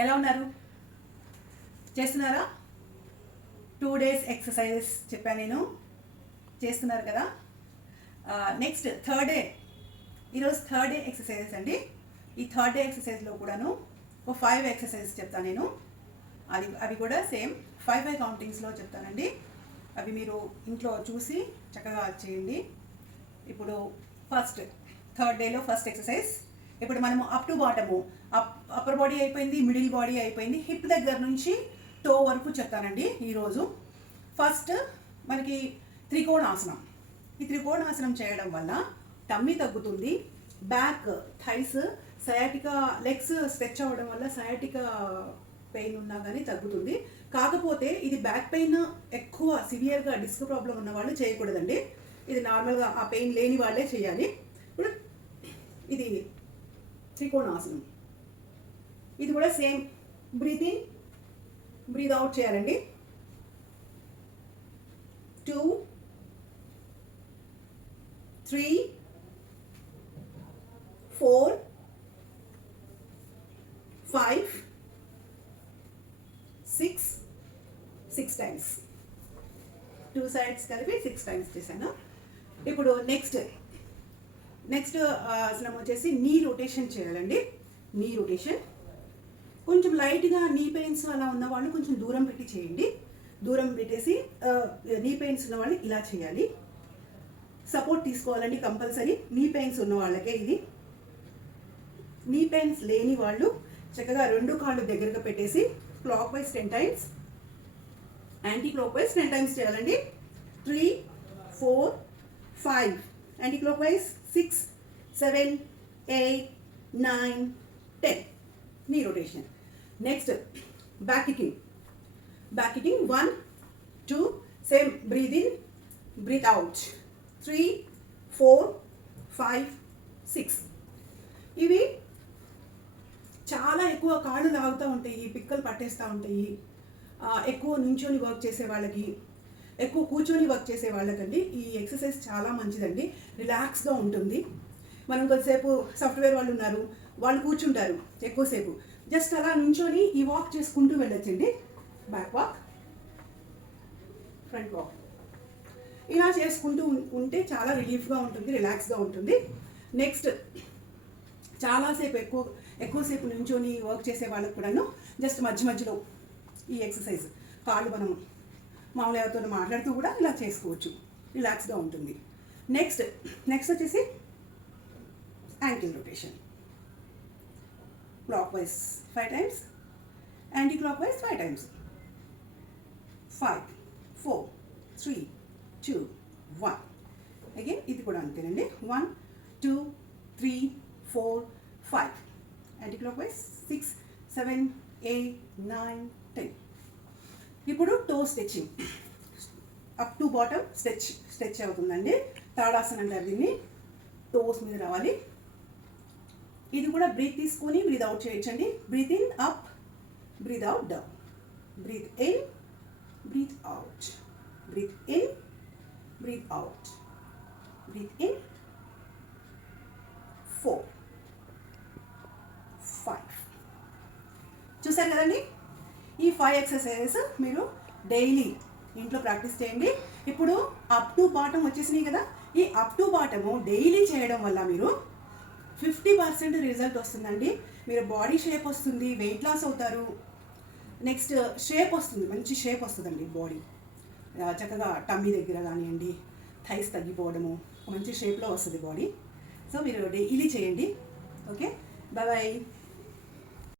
ఎలా ఉన్నారు? చేస్తున్నారా? 2 days ఎక్సర్సైజెస్ చెప్పాను నేను, చేస్తున్నారు కదా. నెక్స్ట్ థర్డ్ డే, ఈరోజు థర్డ్ డే ఎక్సర్సైజెస్ అండి. ఈ థర్డ్ డే ఎక్సర్సైజ్లో కూడాను ఒక 5 ఎక్సర్సైజెస్ చెప్తాను నేను. అవి కూడా సేమ్ 5 కౌంటింగ్స్లో చెప్తానండి. అవి మీరు ఇంట్లో చూసి చక్కగా చేయండి. ఇప్పుడు థర్డ్ డేలో ఫస్ట్ ఎక్సర్సైజ్. ఇప్పుడు మనము up to bottom, upper body అయిపోయింది, మిడిల్ బాడీ అయిపోయింది, హిప్ దగ్గర నుంచి టో వరకు చెప్తానండి ఈరోజు. ఫస్ట్ మనకి త్రికోణాసనం. ఈ త్రికోణాసనం చేయడం వల్ల టమ్మీ తగ్గుతుంది, back, thighs, sciatica, legs stretch అవ్వడం వల్ల సయాటికా పెయిన్ ఉన్నా కానీ తగ్గుతుంది. కాకపోతే ఇది బ్యాక్ పెయిన్ ఎక్కువ సివియర్గా డిస్క్ ప్రాబ్లం ఉన్న వాళ్ళు చేయకూడదండి. ఇది నార్మల్గా ఆ పెయిన్ లేని వాళ్ళే చేయాలి. ఇప్పుడు ఇది త్రికోణాసనం. ఇది కూడా same, breathe in, breathe out చేయాలండి. 2, 3, 4, 5, 6 టైమ్స్. 2 sides కలిపి 6 టైమ్స్ చేశాను. ఇప్పుడు నెక్స్ట్ ఆసనం వచ్చేసి నీ రొటేషన్ చేయాలండి. నీ రొటేషన్ కొంచెం లైట్గా నీ పెయిన్స్ అలా ఉన్న వాళ్ళు కొంచెం దూరం పెట్టి చేయండి. దూరం పెట్టేసి నీ పెయిన్స్ ఉన్న వాళ్ళు ఇలా చేయాలి. సపోర్ట్ తీసుకోవాలండి కంపల్సరీ. నీ పెయిన్స్ ఉన్న వాళ్ళకే ఇది. నీ పెయిన్స్ లేని వాళ్ళు చక్కగా 2 కాళ్ళు దగ్గరగా పెట్టేసి clock wise 10 times, anti clock wise 10 times చేయాలండి. 3, 4, 5, anticlockwise 6, 7, 8, 9, 10 knee rotation. Next back kicking. 1, 2, same, breathe in, breathe out. 3, 4, 5, 6. ఇవి చాలా ఎక్కువ కాళ్ళు లాగుతూ ఉంటాయి, పిక్కలు పట్టేస్తూ ఉంటాయి. ఎక్కువ నుంచొని వర్క్ చేసే వాళ్ళకి, ఎక్కువ కూర్చొని వర్క్ చేసే వాళ్ళకండి ఈ ఎక్సర్సైజ్ చాలా మంచిదండి. రిలాక్స్గా ఉంటుంది. మనం కొద్దిసేపు సాఫ్ట్వేర్ వాళ్ళు ఉన్నారు, వాళ్ళు కూర్చుంటారు ఎక్కువసేపు, జస్ట్ అలా నుంచొని ఈ వాక్ చేసుకుంటూ వెళ్ళొచ్చండి. బ్యాక్ వాక్, ఫ్రంట్ వాక్, ఇలా చేసుకుంటూ ఉంటే చాలా రిలీఫ్గా ఉంటుంది, రిలాక్స్గా ఉంటుంది. నెక్స్ట్ చాలాసేపు ఎక్కువసేపు నుంచొని వర్క్ చేసే వాళ్ళకు కూడాను జస్ట్ మధ్యలో ఈ ఎక్సర్సైజ్ కాళ్ళు మనం మామూలు ఎవరితో మాట్లాడుతూ కూడా ఇలా చేసుకోవచ్చు, రిలాక్స్గా ఉంటుంది. నెక్స్ట్ వచ్చేసి ankle rotation. Clock wise 5 times, anti clock wise 5 times. 5, 4, 3, 2, 1. Again ఇది కూడా అంతేనండి. 1, 2, 3, 4, 5. Anticlockwise 6, 7, 8, 9, 10. ఇప్పుడు toe stretching. Up to bottom stretch అవుతుందండి. తాడాసనం అంటారు దీన్ని. టోస్ మీద రావాలి. ఇది కూడా బ్రీత్ తీసుకొని బ్రీత్ అవుట్ చేయొచ్చండి. Breathe in up, breathe out down. Breathe in, breathe out. Breathe in, breathe out. Breathe in. 4, 5. చూసారు కదండి, ఈ 5 ఎక్సర్సైజెస్ మీరు డైలీ ఇంట్లో ప్రాక్టీస్ చేయండి. ఇప్పుడు అప్ టు బాటమ్ వచ్చేసినాయి కదా, ఈ అప్ టు బాటము డైలీ చేయడం వల్ల మీరు 50% రిజల్ట్ వస్తుందండి. మీరు బాడీ షేప్ వస్తుంది, వెయిట్ లాస్ అవుతారు. నెక్స్ట్ షేప్ వస్తుంది, మంచి షేప్ వస్తుందండి బాడీ. చక్కగా టమ్మీ దగ్గర కానివ్వండి, థైస్ తగ్గిపోవడము, మంచి షేప్లో వస్తుంది బాడీ. సో మీరు డైలీ చేయండి. Okay, bye bye.